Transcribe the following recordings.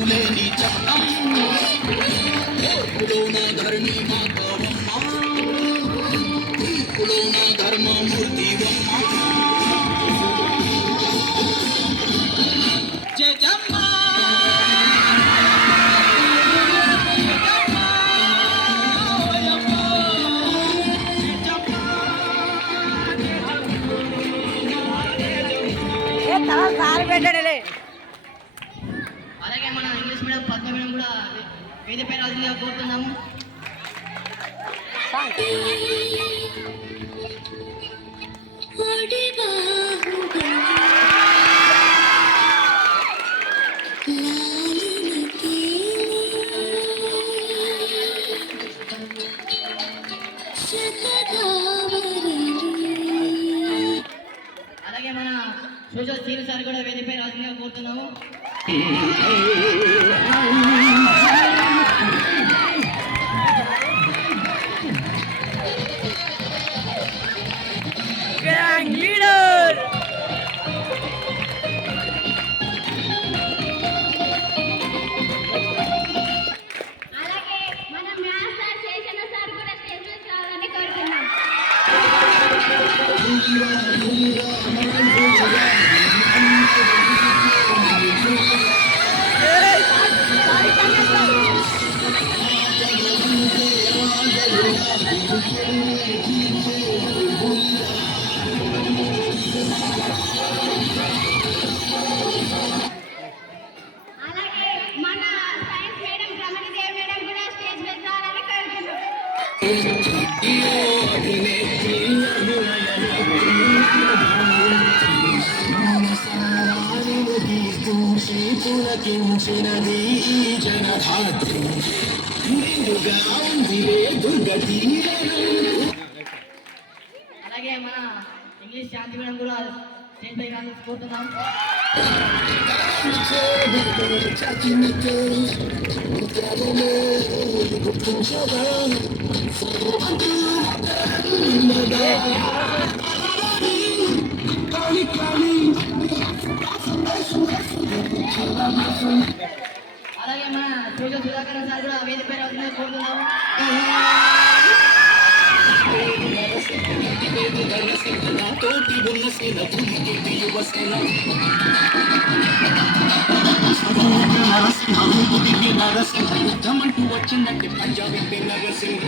ఎదురులేని చట్టం కులోన ధర్మి కులోన ధర్మమూర్తి జయమ్మ అలాగే మన ఇంగ్లీష్ కూడా వేదిపై రాజుగా కోరుతున్నాము. అలాగే మన సోషల్ సీనియర్ సార్ కూడా వేదికపై రాజుగా కోరుతున్నాము. అలాగే కోరుతున్నాం పులకించినది జనధాత్రి. నిండుగా ఉందిలే దుర్గతీరనం. అలాగే మన ఇంగ్లీష్ శాంతి మేడం కూడా స్టేజ్ పై కోరుతున్నాం అలాగే మన సోషల్ సుధాకర్ సార్ కూడా వేదికపై రావాలని కోరుతున్నాము తోటి ఉన్న సేన భూమికి యువసేన నరసింహ దివ్య నరసింహ యుద్ధమంటూ వచ్చిందంటే పంజాబీ నరసింహ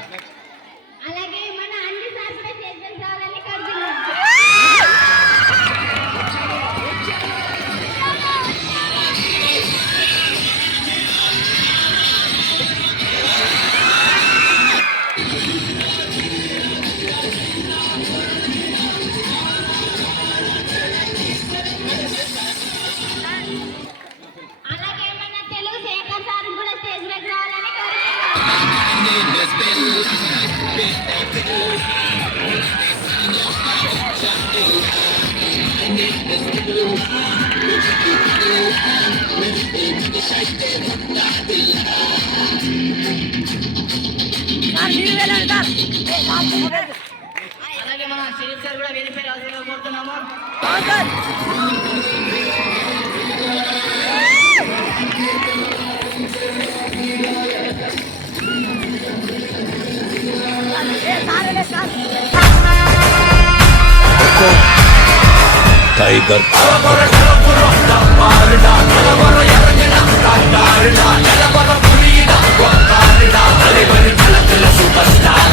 అలాగే అలాగే మన సిరీస్ సార్ కూడా వేదికపై రాజుగా కోరుతున్నాము టైగర్ స్మృతితత్వాయ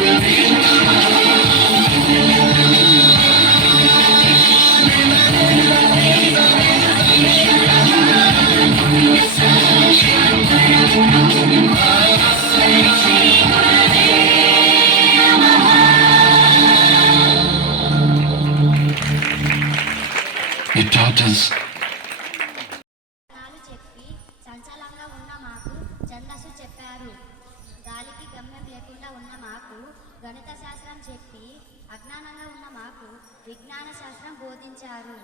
చెప్పారు. గాలికి గమ్యం లేకుండా ఉన్న మాకు గణిత శాస్త్రం చెప్పి అజ్ఞానంగా ఉన్న మాకు విజ్ఞాన శాస్త్రం బోధించారు.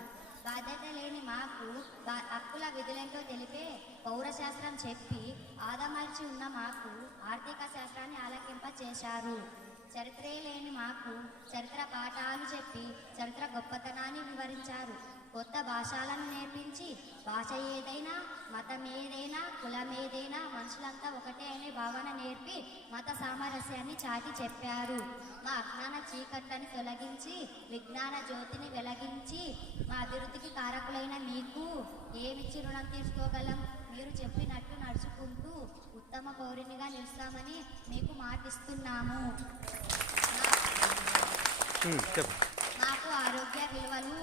బాధ్యత లేని మాకు బా- హక్కుల విధులేంటో తెలిపే పౌరశాస్త్రం చెప్పి ఆదమర్చి ఉన్న మాకు ఆర్థిక శాస్త్రాన్ని ఆలకింప చేశారు చరిత్రే లేని మాకు చరిత్ర పాఠాలు చెప్పి చరిత్ర గొప్పతనాన్ని వివరించారు. కొత్త భాషలను నేర్పించి భాష ఏదైనా మతం ఏదైనా కులం ఏదైనా మనుషులంతా ఒకటే అనే భావన నేర్పి మత సామరస్యాన్ని చాటి చెప్పారు. మా అజ్ఞాన చీకట్లను తొలగించి విజ్ఞాన జ్యోతిని వెలిగించి మా అభివృద్ధికి కారకులైన మీకు ఏమిచ్చి రుణం తీర్చుకోగలం? మీరు చెప్పినట్టు నడుచుకుంటూ ఉత్తమ పౌరునిగా నిలుస్తామని మీకు మాటిస్తున్నాము. మాకు ఆరోగ్య విలువలు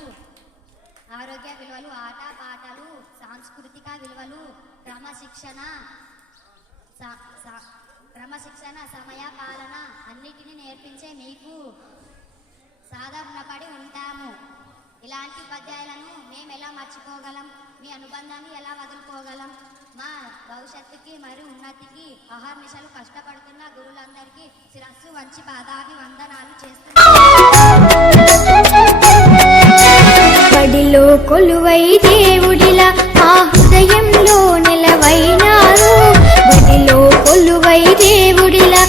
ఆరోగ్య విలువలు ఆట పాటలు సాంస్కృతిక విలువలు క్రమశిక్షణ క్రమశిక్షణ సమయ పాలన అన్నిటినీ నేర్పించే మీకు సాధారణపడి ఉంటాము. ఇలాంటి ఉపాధ్యాయులను మేము ఎలా మర్చిపోగలం? మీ అనుబంధాన్ని ఎలా వదులుకోగలం? మా భవిష్యత్తుకి మరియు ఉన్నతికి అహర్నిశలు కష్టపడుతున్న గురువులందరికీ శిరస్సు వంచి పాదాభివందనాలు చేస్తున్నారు బడిలో కొలువై దేవుడిలా ఆ హృదయంలో నిలవైనారు. బడిలో కొలువై దేవుడిలా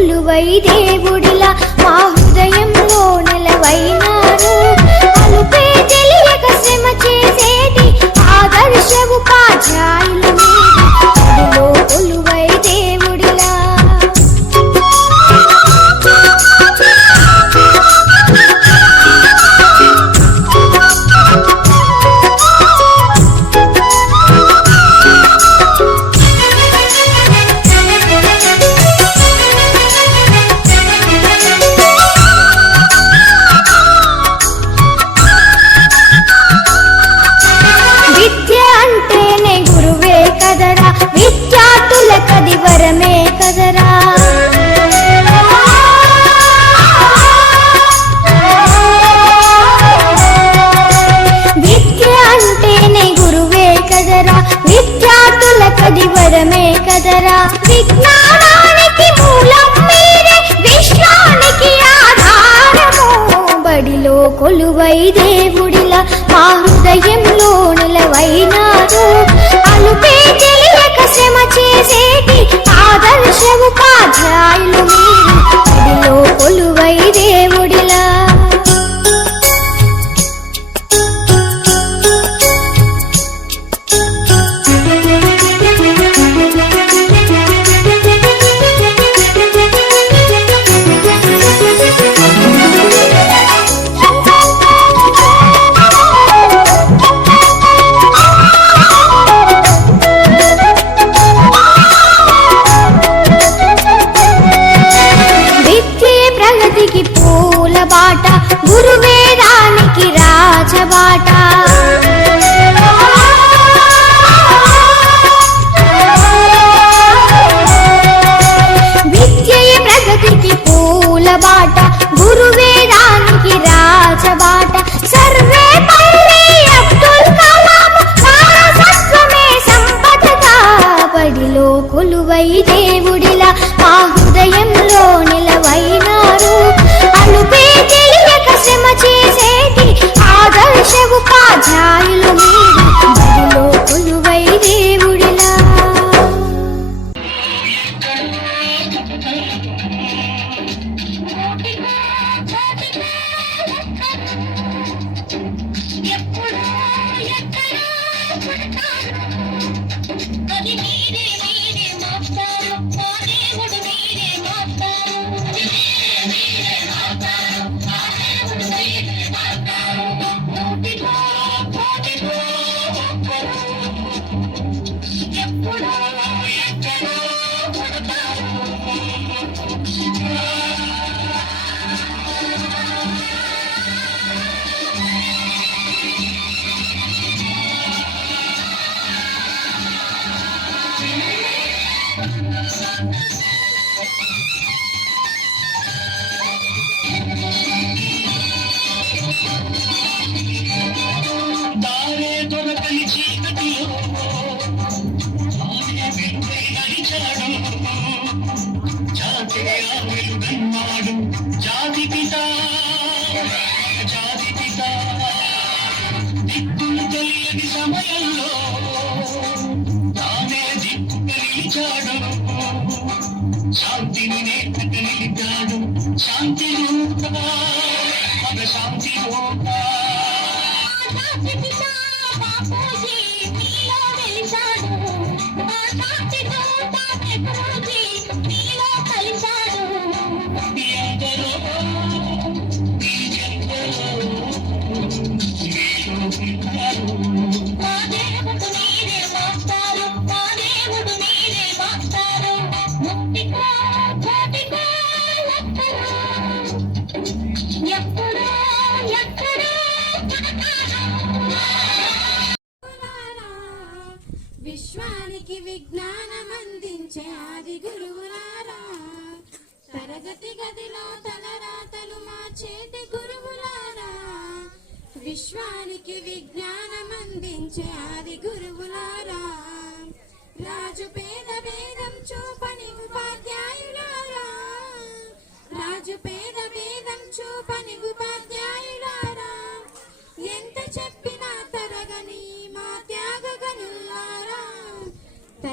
కొలువై దేవుడిలా మా Thank you. శాంతి రూప గురువులారా తరగతి గదిలో తలరాతలు మార్చేటి గురువులారా. విశ్వానికి విజ్ఞానం అందించే ఆది గురువులారా. రాజు పేద భేదం చూపని ఉపాధ్యాయులారా. రాజు పేద భేదం చూపని ఉపా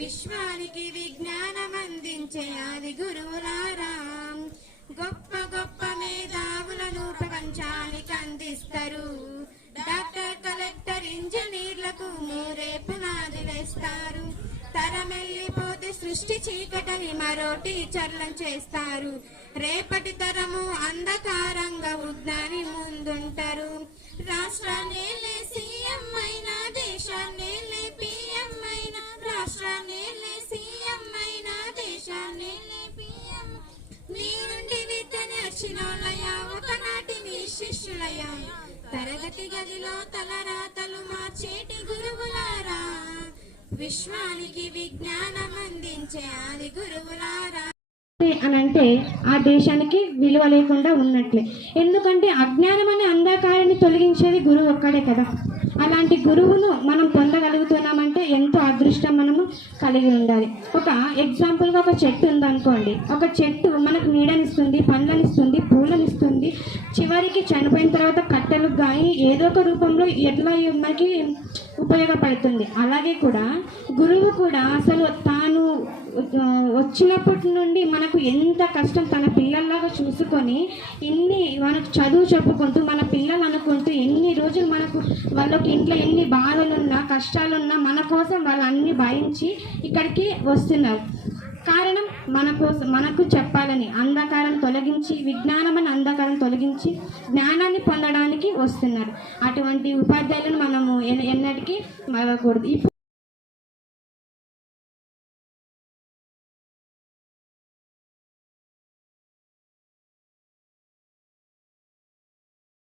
విశ్వానికి విజ్ఞానం అందించే ఆది గురువులారా గొప్ప గొప్ప మేధావులను ప్రపంచానికి అందిస్తారు. డాక్టర్ కలెక్టర్ ఇంజనీర్లకు మూరే పునాది వేస్తారు. తరమెల్లిపోతే సృష్టి చీకటని మరో టీచర్లను చేస్తారు. రేపటి తరము అంధకారంగా ఉద్దాని ముందుంటారు. రాష్ట్రాన్ని సీఎం అయినా దేశాన్ని పిఎం అయినా రాష్ట్రాన్ని సీఎం అయినా దేశాన్ని పిఎం. మీ నుండి విద్య నేర్చినోళ్ళయ్యా ఒకనాటి మీ తరగతి గదిలో తలరాతలు మార్చేటి గురువులారా. విశ్వానికి విజ్ఞానం అందించే ఆది గురువులారా. అని అంటే ఆ దేశానికి విలువ లేకుండా ఉన్నట్లే. ఎందుకంటే అజ్ఞానం అనే అంధకారాన్ని తొలగించేది గురువు ఒక్కడే కదా. అలాంటి గురువును మనం పొందగలుగుతున్నామంటే ఎంతో అదృష్టం మనము కలిగి ఉండాలి. ఒక ఎగ్జాంపుల్గా ఒక చెట్టు ఉందనుకోండి. ఒక చెట్టు మనకు నీడనిస్తుంది పండ్లనిస్తుంది పూలనిస్తుంది. చివరికి చనిపోయిన తర్వాత కట్టెలు కానీ ఏదో ఒక రూపంలో ఎట్లా మనకి ఉపయోగపడుతుంది? అలాగే కూడా గురువు కూడా అసలు వచ్చినప్పటి నుండి మనకు ఎంత కష్టం తన పిల్లల్లాగా చూసుకొని ఎన్ని మనకు చదువు చెప్పుకుంటూ మన పిల్లలు అనుకుంటూ ఎన్ని రోజులు మనకు వాళ్ళకి ఇంట్లో ఎన్ని బాధలున్నా కష్టాలున్నా మన కోసం వాళ్ళు అన్ని భయించి ఇక్కడికి వస్తున్నారు. కారణం మన కోసం మనకు చెప్పాలని అంధకారం తొలగించి విజ్ఞానం అని అంధకారం తొలగించి జ్ఞానాన్ని పొందడానికి వస్తున్నారు. అటువంటి ఉపాధ్యాయులను మనము ఎన్నటికీ మరవకూడదు. ఇప్పుడు